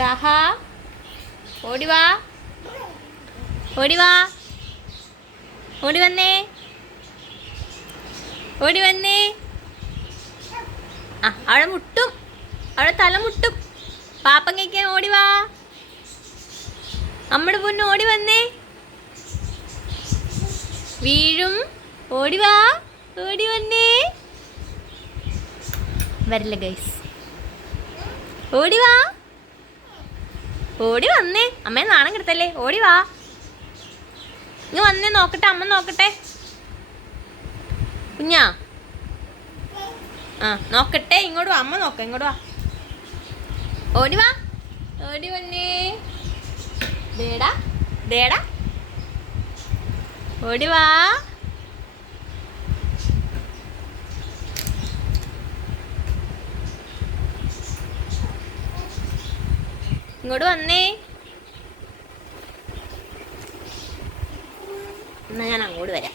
രാഹ ഓടി വാ ഓടി വന്നേ. ഓടി വന്നേ. ആ അവിടെ മുട്ടും. അവിടെ തല മുട്ടും. പാപ്പം കഴിക്കാൻ ഓടി വാ അമ്മയുടെ പൊന്ന് ഓടി വന്നേ. വീഴും. ഓടിവാ. ഓടി വന്നേ. വരില്ല ഗൈസ് ഓടി വാ ഓടി വന്നേ. അമ്മയെ നാണം കിടത്തല്ലേ? ഓടി വാ. ഇങ്ങ് വന്നേ നോക്കട്ടെ അമ്മ നോക്കട്ടെ. കുഞ്ഞാ. ആ നോക്കട്ടെ ഇങ്ങോട്ട് വാ അമ്മ നോക്ക ഇങ്ങോട്ട് വാ. ഓടി വാ. ഓടി വന്നേ. ദേടാ ദേടാ. ഓടി വാ. ഇങ്ങോട്ട് വന്നേ. എന്നാ ഞാൻ അങ്ങോട്ട് വരാം.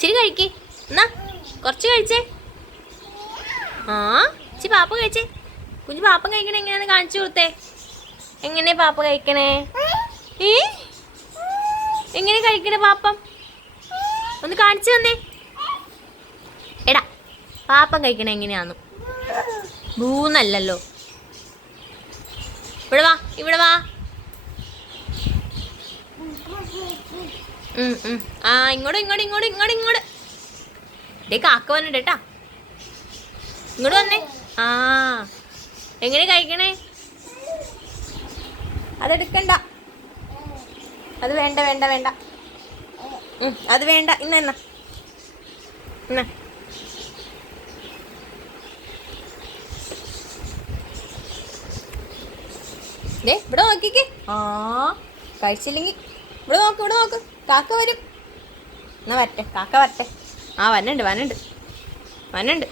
ശരി കഴിക്കേ. എന്നാ കുറച്ച് കഴിച്ചേ. ആ ചി പാപ്പ കഴിച്ചേ. കുഞ്ഞു പാപ്പ കഴിക്കണേ എങ്ങനെയാണ് കാണിച്ചു കൊടുത്തേ. എങ്ങനെ പാപ്പ കഴിക്കണേ? ഈ എങ്ങനെ കഴിക്കണേ പാപ്പം? ഒന്ന് കാണിച്ചു തന്നേ. എടാ പാപ്പം കഴിക്കണേ എങ്ങനെയാന്ന്. ഭൂന്നല്ലല്ലോ ഇവിടെ വാ ഇവിടെ വാ. ആ ഇങ്ങോട്ട് ഇങ്ങോട്ട് ഇങ്ങോട്ട് ഇങ്ങോട്ട് ഇങ്ങോട്ട്. ദേ കാക്ക വന്നിട്ട് കേട്ടാ. ഇങ്ങോട്ട് വന്നേ. ആ എങ്ങനെ കഴിക്കണേ? അതെടുക്കണ്ട. അത് വേണ്ട വേണ്ട വേണ്ട. അത് വേണ്ട. ഇന്ന എന്നാ? എന്നാ ദേ ഇവിടെ നോക്കിക്കേ. ആ കഴിച്ചില്ലെങ്കിൽ. ഇവിടെ നോക്ക് ഇവിടെ നോക്ക്. കാക്ക വരും. എന്നാ വരട്ടെ കാക്ക വരട്ടെ. ആ വന്നുണ്ട് വന്നുണ്ട് വന്നുണ്ട്